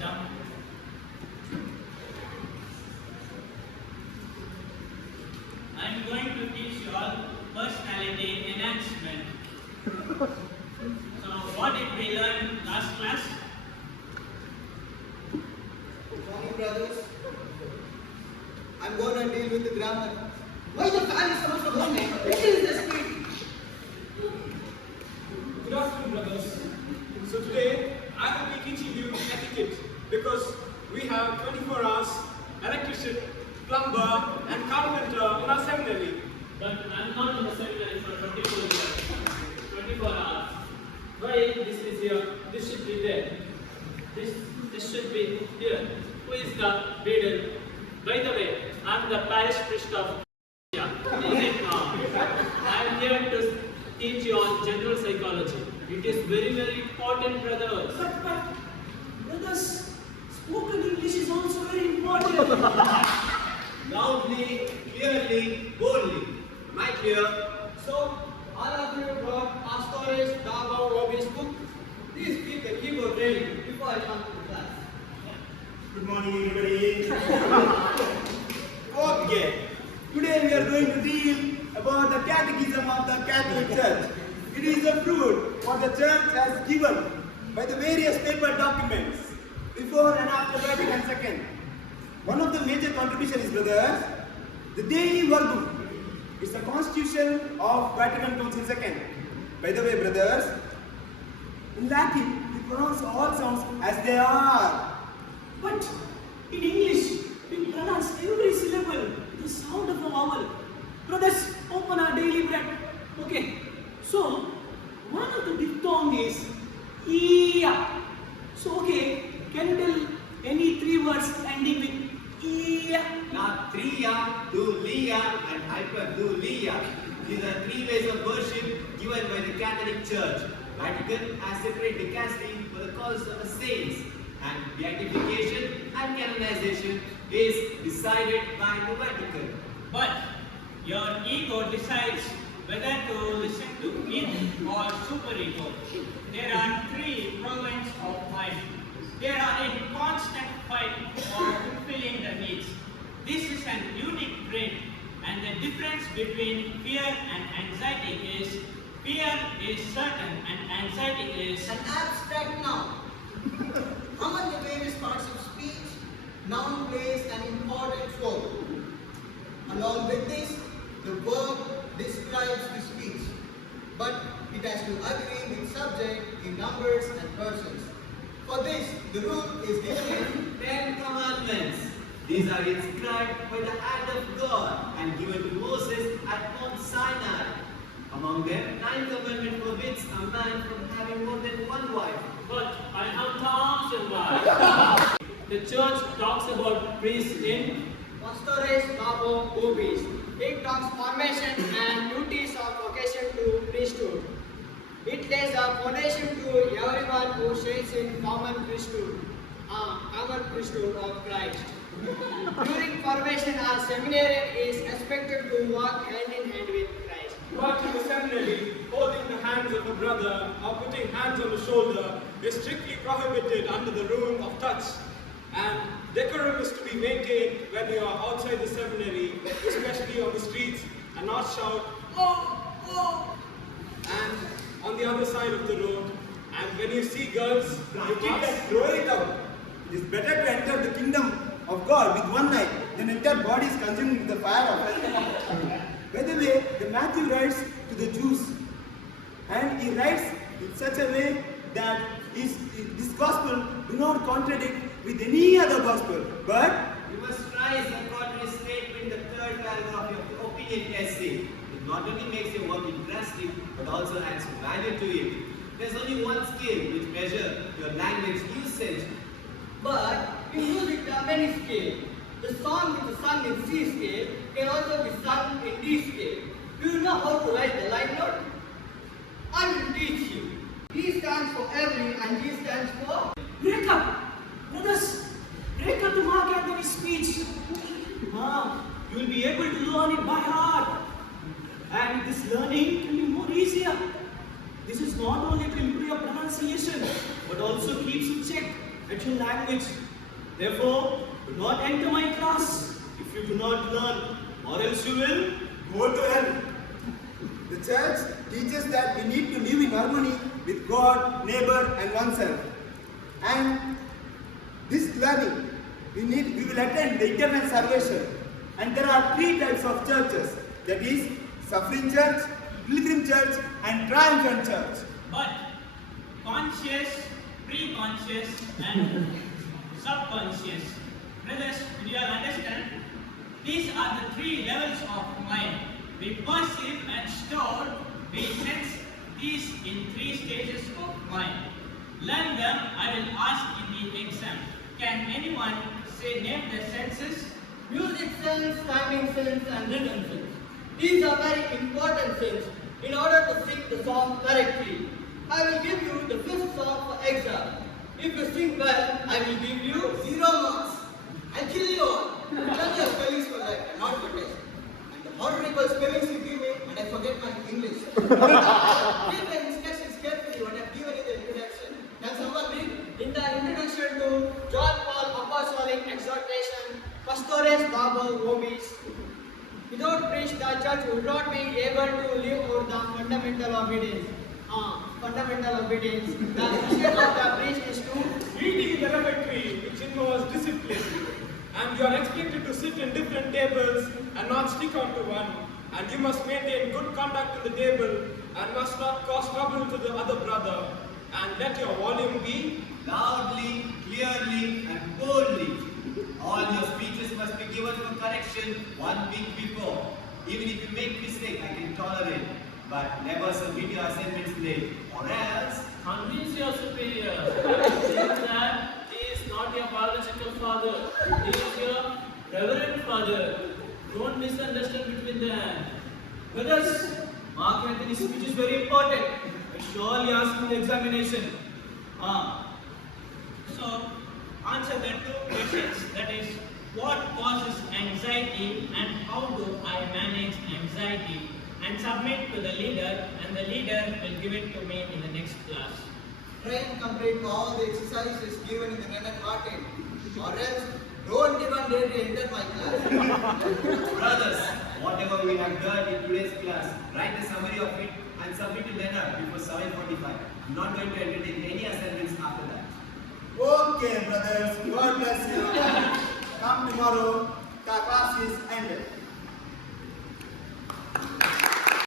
down. I'm going to teach you all personality enhancement. So, what did we learn last class? Good morning, brothers. I'm going to deal with the grammar. Why the fan is so much of listening? It is the speed. Good afternoon, brothers. So today, I will be teaching you etiquette because we have 24 hours electrician, plumber, and carpenter in our seminary. But I'm not in the seminary for 24 years. 24 hours. Why this is here? This should be there. This should be here. Who is the beadle? By the way, I'm the parish priest of India. Is it not? I'm here to teach you on general psychology. It is very, very important, brothers. But brothers, spoken English is also very important. Loudly, clearly, boldly. Am I clear? So, all of you brought Pastores, Davo, Roby's book. Please keep the keyboard ready before I come to the class. Good morning, everybody. Okay, today we are going to deal about the catechism of the Catholic Church. It is the fruit what the Church has given by the various paper documents before and after Vatican II. One of the major contributions, brothers, the daily workbook. It's the constitution of Vatican Council II. By the way, brothers, in Latin, we pronounce all sounds as they are. But in English, we pronounce every syllable with the sound of a vowel. Brothers, open our daily bread. Okay, so one of the diphthong is iya. So okay, can you tell any three words ending with iya? Not Triya, Dulia, and Hyperdulia. These are three ways of worship given by the Catholic Church. Vatican has separate dicastery for the cause of the saints, and beatification and canonization is decided by the Vatican. But your ego decides whether to listen to it or superego. There are three provinces of mind. They are in constant fight for fulfilling the needs. This is an unique trait, and the difference between fear and anxiety is fear is certain and anxiety is An abstract noun. Among the various parts of speech, noun plays an important role. Along with this, the verb describes the speech, but it has to agree with subject in numbers and persons. For this, the rule is given in 10 commandments. These are inscribed by the hand of God and given to Moses at Mount Sinai. Among them, 9 commandments forbids a man from having more than one wife. but I have thousand wives. The church talks about priests in Pastores Davo Ubis. It talks formation and duties of vocation to priesthood. It lays a foundation to everyone who shares in common priesthood of Christ. During formation, a seminarian is expected to walk hand in hand with Christ. But in the seminary, holding the hands of a brother or putting hands on the shoulder is strictly prohibited under the rule of touch. And decorum is to be maintained when you are outside the seminary, especially on the streets, and not shout, "Oh, oh!" and on the other side of the road. And when you see girls, you Kick must and throw it out. It is better to enter the kingdom of God with one night than entire bodies consumed with the fire of hell. By the way, the Matthew writes to the Jews, and he writes in such a way that this gospel do not contradict with any other gospel, but You must rise according to his statement in the third paragraph of your opinion essay. It not only makes your work interesting, but also adds value to it. There's only one scale which measures your language usage. But in music there are many scales. The song which is sung in C scale can also be sung in D scale. Do you know how to write the line note? I will teach you. D stands for every and D stands for Break up! Brothers, break up the Mark Anthony speech. You will be able to learn it by heart. And this learning can be more easier. This is not only to improve your pronunciation, but also keeps you check wretched language. Therefore, do not enter my class if you do not learn, or else you will Go to hell. The church teaches that we need to live in harmony with God, neighbor, and oneself. And this learning, we will attend the eternal salvation. And there are three types of churches. That is, suffering church, pilgrim church, and triumphant church. But conscious, pre-conscious, and subconscious. Brothers, do you all understand? These are the three levels of mind. We perceive and store, we sense these in three stages of mind. Learn them, I will ask in the exam. Can anyone name the senses? Music sense, timing sense, and rhythm sense. These are very important sense in order to sing the song correctly. I will give you the fifth song for exam. If you sing well, I will give you 0 marks. I'll kill you all. Tell your spellings for life and not for test. And the horrible spellings you give me, and I forget my English. Read the instructions carefully what I've given in the introduction. Can someone read? in the introduction to John Paul Apostolic Exhortation, Pastores Dabo Vobis. Without preach, the church would not be able to live out the fundamental obedience. Fundamental obedience. The mission of the preach is to Reading in the refectory, which involves discipline. And you are expected to sit in different tables and not stick onto one. And you must maintain good conduct in the table and must not cause trouble to the other brother. And let your volume be loudly, clearly, and boldly. All your speeches must be given for correction 1 week before. Even if you make mistake, I can tolerate. But never submit your assignments late, or else. Convince your superior that he is not your biological father. He is your reverend father. Don't misunderstand between them. Brothers, Mark Anthony's speech is very important. I surely ask in the examination. So, answer the two questions, that is, what causes anxiety and how do I manage anxiety, and submit to the leader, and the leader will give it to me in the next class. Try and complete all the exercises given in the kindergarten, or else don't even dare to enter my class. Brothers, whatever we have done in today's class, write a summary of it and submit to Leonard before 7:45. I'm not going to entertain any assignments after that. Okay, brothers. God bless you. Come tomorrow. The class is ended.